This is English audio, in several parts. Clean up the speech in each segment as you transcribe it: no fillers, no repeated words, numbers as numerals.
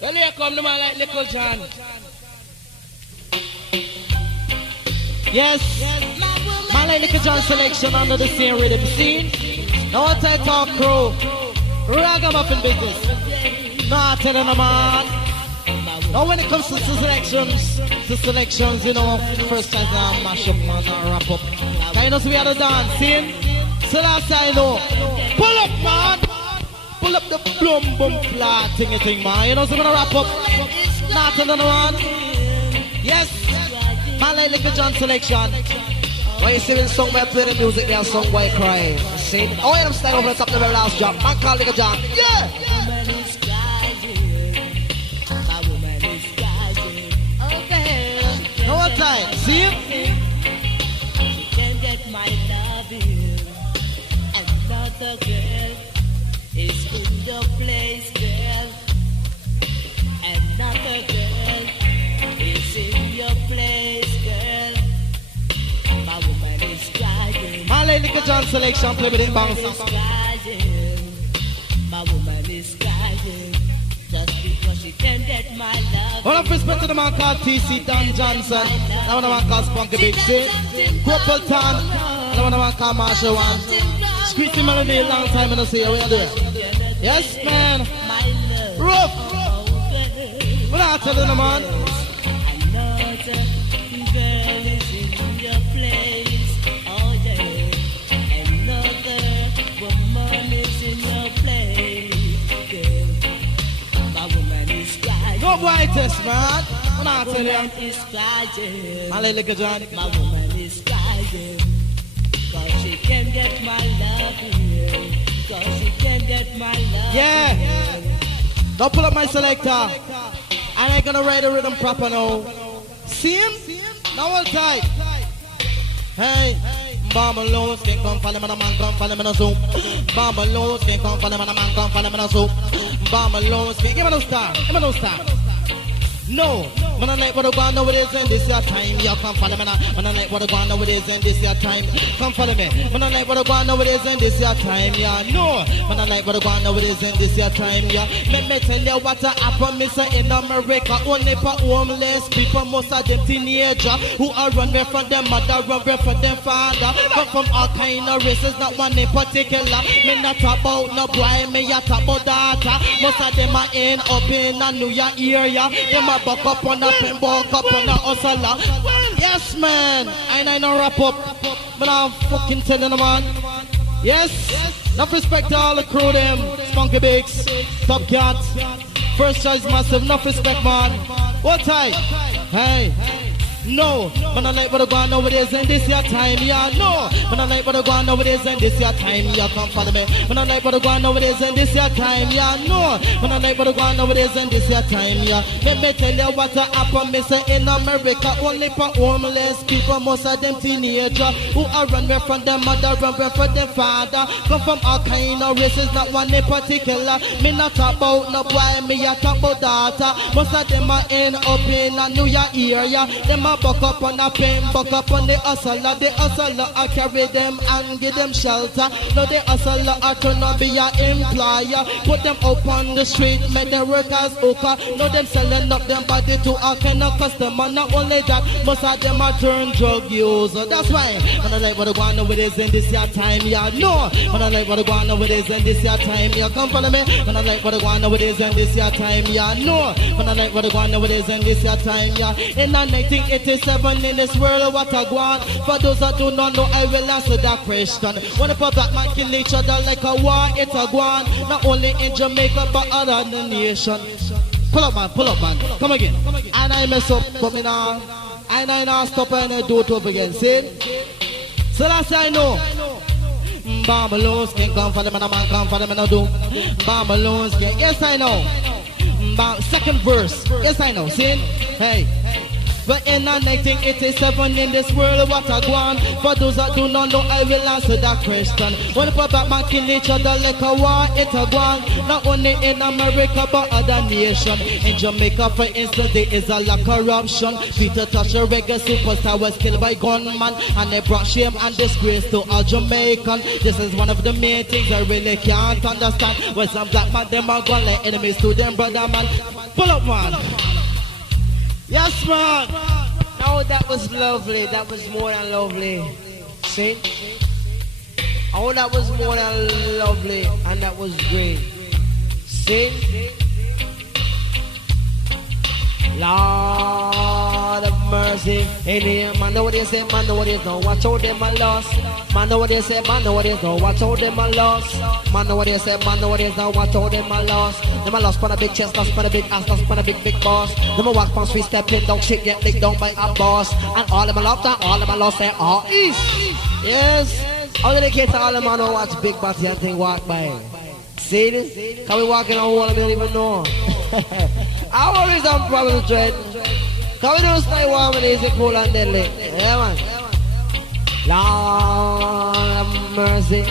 Well, here come the man like Little John. Yes, man like Little John selection under the same rhythm. See? Now what I talk crew, ragamuffin business. Nah, telling them man. Now when it comes to selections, you know, first chance I mash up, man, and wrap up. Now you know, so we are the dancing. So that's how I know. Pull up, man. Pull up the blum bum flat thing, man. You know, so we're gonna wrap up. Not another one. Yes. Man like Little John selection. When you see the song where I play the music, there's a song where I cry. See? Oh, yeah, I'm staying over the top of the very last drop. Man called Little John. Yeah! No one time. See him? She can get my love in. Another girl is in the place, girl. Another girl is in your place, girl. My woman is crying. My lady Little John selection, play with him bounce. My woman is crying. Just because she can get my love. All of respect to the man called TC Don Johnson. I want the man called Spanky Big C. Coppleton. I want the man called Marshall One. Squeezy Melody a long time and I say, what are you doing? Yes, man. Rough. What are you telling the man? No brightest, man. What are you telling you? My little John. My woman is crying. Cause she can get my love here. Cause she can get my love. Yeah. Don't pull up my selector. I ain't gonna write the rhythm proper now. See him? Now all tight. Hey. Bamaloons can't come for them and a man come for them in a soup. Bamaloons can't come for them and a man come for them in a soup. Bamaloons can't. Give me no star. Give me no star. No, when I like what I want nowadays and this your time, you come follow me now. When I like what I want nowadays and this your time, come follow me. When I like what I want nowadays and this your time, yeah. No, when I like what I want nowadays and this your time, yeah. Let me tell you what I promise in America. Only for homeless people, most of them teenagers who are running from their mother, running from their father. Come from all kind of races, not one in particular. Me not talk about no boy, me ya talk about data. Most of them are in up in a New York area. Them are buck up on a pen, buck up on a hustler. Yes, man. I know wrap up. But I'm fucking telling them, man. Yes. Enough respect to all the crew, them. Spunky Bigs, Top Cat. First choice massive. Enough respect, man. What time? Hey. No, when I like what I want nowadays and this your time, yeah. No, when I like what I want nowadays and this your time, yeah. Come follow me. When I like what I want nowadays and this your time, yeah. No, when I like what I want nowadays and this your time, yeah. Let me tell you what I promise in America. Only for homeless people, most of them teenagers who are running from their mother, running from their father. Come from all kind of races, not one in particular. Me not talk about no boy, me a talk about data. Most of them are in up in a New York area. Them buck up on a pen, buck up on the hustler. The hustler I carry them and give them shelter. Now the hustler I turn to be an employer. Put them up on the street, make them work as hooker. Now them selling up them body to all kind of customer. Not only that, most of them are turn drug user. That's why when I like what I want nowadays in this your time, yeah. No, when I like what I want nowadays in this your time, yeah. Come follow me. When I like what I want nowadays in this your time, yeah. No, when I like what I want nowadays in this your time, yeah. In the 1987 in this world, what I want. For those that do not know, I will answer that question. When a black man kill each other like a war, it's a guan. Not only in Jamaica, but other the nation. Pull up, man. Come again. And I mess up, but me now. And I now stop and I do it up again. See? So that's how I know. Bambaloons can't come for them and a man come for them and I do. Bambaloons can't. Yes, I know. Second verse. Yes, I know. See? Hey. But in 1987 in this world, what I want. For those that do not know, I will answer that question. When the black man kill each other like a war, it's a guan. Not only in America, but other nations. In Jamaica, for instance, there is a lot of corruption. Peter Tosh, a reggae superstar, was killed by gunman. And they brought shame and disgrace to all Jamaican. This is one of the main things I really can't understand. When some black man, them are gone like enemies to them brother man. Pull up, man. Yes, man. Oh, that was lovely. That was more than lovely. See? Oh, that was more than lovely. And that was great. See? Lord of mercy. In here, man, know what they say, man, know what they know. Watch out them I lost. Man, know what they say, man, know what they know. Watch out them I lost. Man, know what they say, man, know what they know. Watch out them I lost. Them I lost on a big chest, lost on a big ass, lost on a big boss. Them I walk past 3 step in, don't shit get licked down by a boss. And all them I loved and all them I lost say, oh, east. Yes. All dedicate to all them I know watch big body and thing walk by. See this? Can we walk in a hole and we don't even know? I always have problems, dread. Can we don't stay warm and easy, cool and deadly? Yeah, man. Lord have mercy.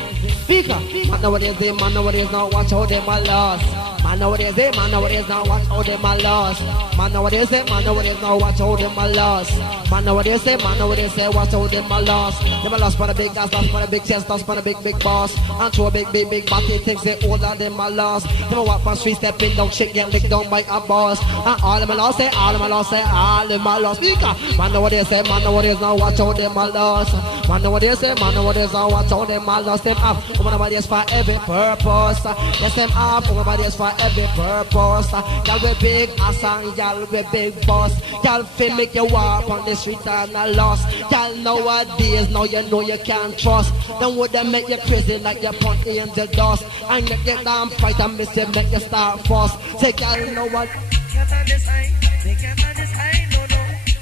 Speaker. Man, know what they say, man, know what they now. Watch how them are lost. Man, know what they say, man, know what they now. Watch how them are lost. Man, know what they say, man, know what they now. Watch how them are lost. Man, know what they say, man, know what they say. Watch how them are lost. Them are lost for the big ass, lost for the big chest, lost for the big boss. And throw a big body things they all of them are lost. Them walk past 3 step in, don't shit get licked down by a boss. And all them are lost, say, all them are lost, say, all them are lost. Speaker. Man, know what they say, man, know what they now. Watch how them are lost. Man, know what they say, man, know what they now. Watch how them are lost. Them up, nobody is for every purpose. Yes, them up, nobody is for every purpose. Y'all be big ass and y'all be big boss. Y'all feel make you walk on the street and a loss. Y'all nowadays, now you know you can't trust. Then would they make you crazy like you punch in the dust. And you get down fight and miss it, make you start fast. Say y'all know what. Can't on this eye, they can't on this eye, no.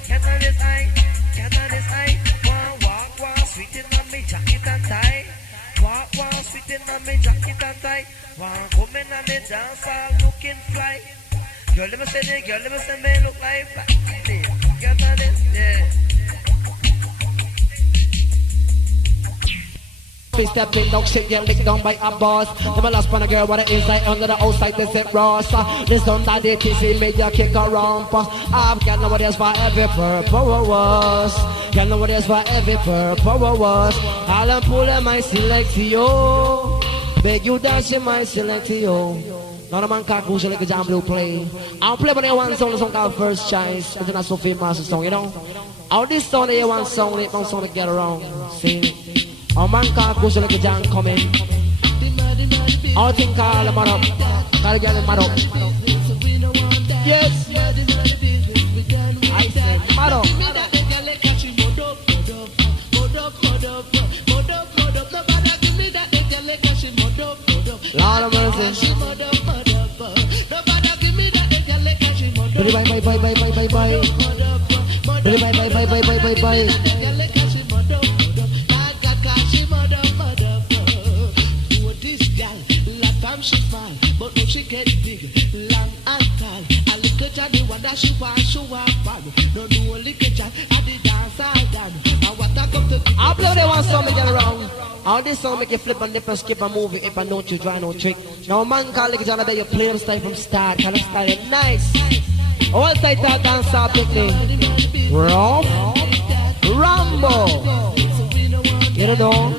Can't on this eye, can't on this eye. Walk, sweet in on me jacket and tie. Walk, sweet in on me jacket and tie. Walk, come in on me dance, all looking fly. Girl, let me say me look like black. Can't on this, yeah. Step in, don't shit get licked down by a boss. Never lost on a girl, what it inside, under the outside, this it Ross. This done that it is, he made you kick around. I've got nobody else for every purpose. Got nobody else for every purpose. All I'm pulling my select you. Beg you dance in my select you. None of man can't push like a jam blue play. I'll play when they want song called First Choice. It's not so famous song, you know. All this song they want song, they don't song to get around. Sing. Our man can't push like a jam coming. All things call them up. Call them up. Yes. I said, mad up. Lord of mercy. Bye. She fine, but no she get big, long and tall. I look at Johnny, one that she want, show up bad. No look at John, I did dance I done. I want to come to. I'll play they want song to get around. All this song make you flip and dip and skip and move it if I don't you try no trick. Now man call like John, I bet you play them style from start, kind of style it nice. All tight that dance up quickly. Rough, Rambo. You know.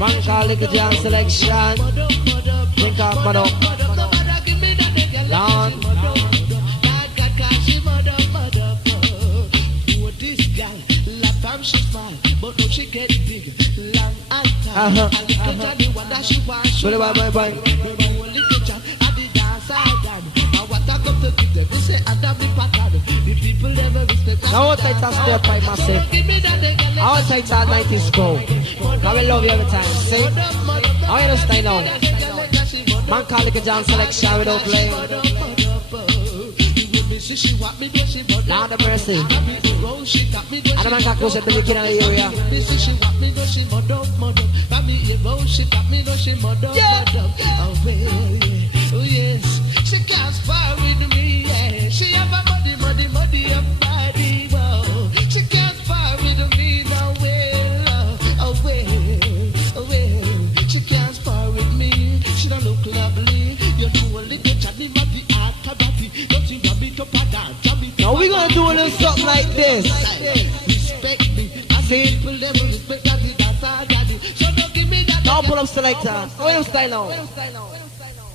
Man call it a jam selection. Think of mad up. Lord. Now what I touch there by myself. Our tight 90s go. I will love you every time. See? I understand now. Man call it a jam selection without playing. Lord of mercy. And the man can close at the beginning of the area. Oh yes, she can't spar with me. Yeah. She have a muddy up body. Whoa. She can't spar with me no way. She can't spar with me. She don't look lovely. You do a little chatty, but the art karate. Don't you rub it up a dance, rub it this. Respect me. I see people never respect that. That's all I do. So don't give me that. Now pull up selector. Where you style now?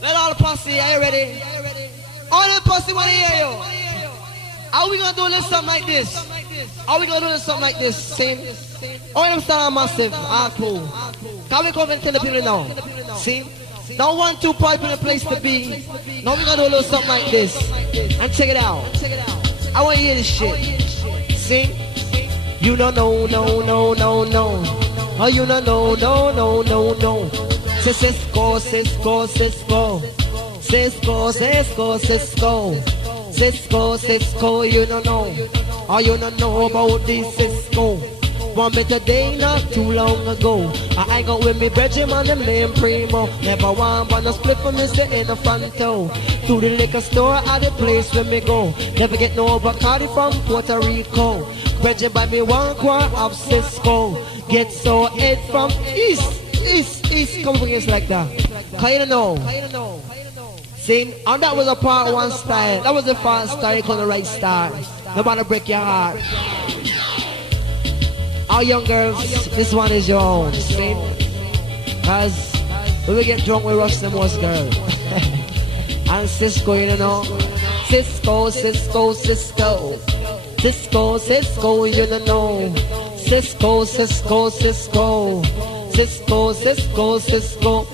Let all the posse, are you ready? All the posse want to hear you. Are we gonna do this something like this? Are we gonna do this something like this? See? All them style massive. Ah, cool. Can we come and tell the people now? See? Now 1, 2 pipe in a place to be. Now we gonna do a little something like this. And check it out. I wanna hear this shit. See? You don't know, no, no, no, no. Oh, you don't know, no, no, no, no. Cisco, Cisco, Cisco. Cisco, Cisco, Cisco. Cisco, Cisco, you don't know. Oh, you don't know about this Cisco. Want me today, not too long ago. I hang out with me brethren on them name Primo. Never want but no split for me sit in the front toe. To the liquor store at the place where me go. Never get no Bacardi from Puerto Rico. Brethren buy me 1 quart of Cisco. Get so head from east. Come from us like that. Can you know? See, and that was a part 1 style. That was the first style, on the right style. Nobody break your heart. Our young girls, this one is your own. See? Cause when we get drunk, we rush the most girls. And Cisco, you know. Cisco, Cisco, Cisco. Cisco, Cisco, you don't know. Cisco, Cisco, Cisco. Cisco, Cisco, Cisco.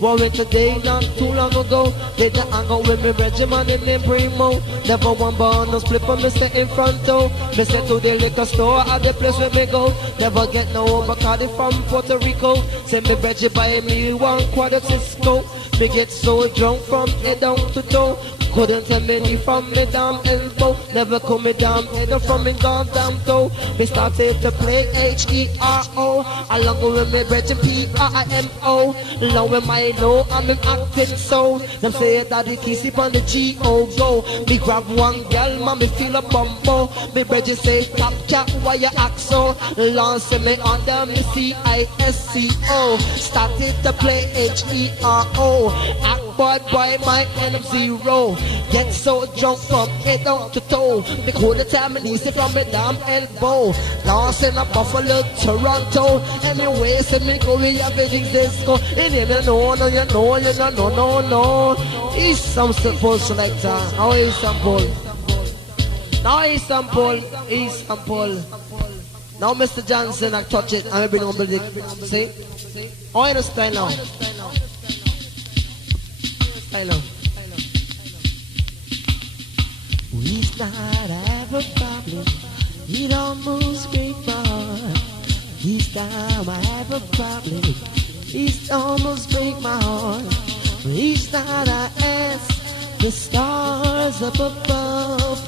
What went today not too long ago. Did the hang out with me Regiment in the Primo. Never one bar no split for me sit in front of. Me sit to the liquor store at the place where me go. Never get no Bacardi from Puerto Rico. Say me Reggie buy me 1 quart of Cisco. Me get so drunk from head down to toe. Couldn't tell me from me damn elbow. Never come me damn head from me damn toe. Me started to play H-E-R-O. Along with me Reggie P-R-I-M-O. Long with my low, I'm acting so. Them say that it is sleep on the G-O go. Me grab 1 girl, man, me feel a bumbo. Me Reggie say, top cat, why you act so? Lance me under me C-I-S-C-O. Started to play H-E-R-O. Act boy, my NM0. Get so drunk from head down to toe. Me cool the time and easy from me damn elbow. Lance in a Buffalo, Toronto. Anyway, send me go, we have a Cisco. In here, no, you know, no. He's some simple selector. Now he's sample. Now Mr. Johnson, I touch it. I'm bring on the dick. See? I understand now. I know. We start have a problem. It almost break my heart. Each time I have a problem, it almost break my heart. Each time I ask the stars up above,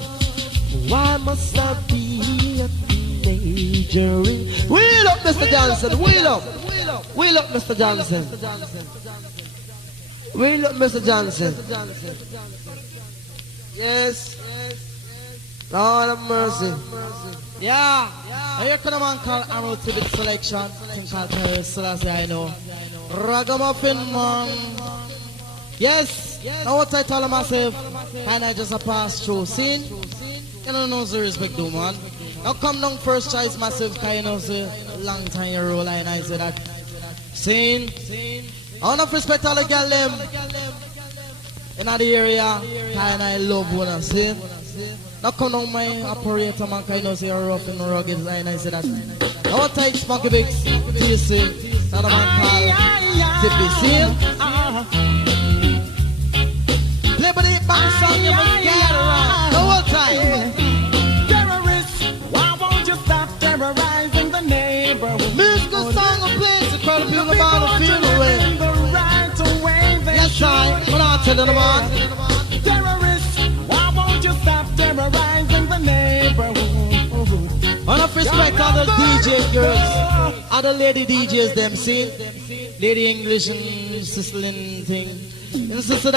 why must I be a teenager? Wheel up, Mr. Johnson. Wheel up, Mr. Johnson. Wheel up, Mr. Johnson. Yes. Lord of mercy. Yeah. Here come a man called Arrow Tippy Selection. Thing called Paris Selassie, I know. Ragamuffin man. Yes. Now what I tell myself, and I just a pass through. Scene? You don't know the respect do, man. Now come down first choice myself, kind of the long time you roll and I say that. Scene? I want to respect all the girl them in the area, and I love one of them. Now come down my operator man, kind of say you're rough and rugged, and I say that. Now what I Spanky Bigs, do you see? Another man called Tippy, see him? Play by the back song, you must get around. The whole time. Terrorists, why won't you stop terrorizing the neighborhood? Musical song of place, the crowd of people about to feel the way. Yes, I, what I tell them man. Terrorists, why won't you stop terrorizing the neighborhood? I don't respect other DJ girls, other lady DJs them, see? Lady English and Sicilian thing. And sister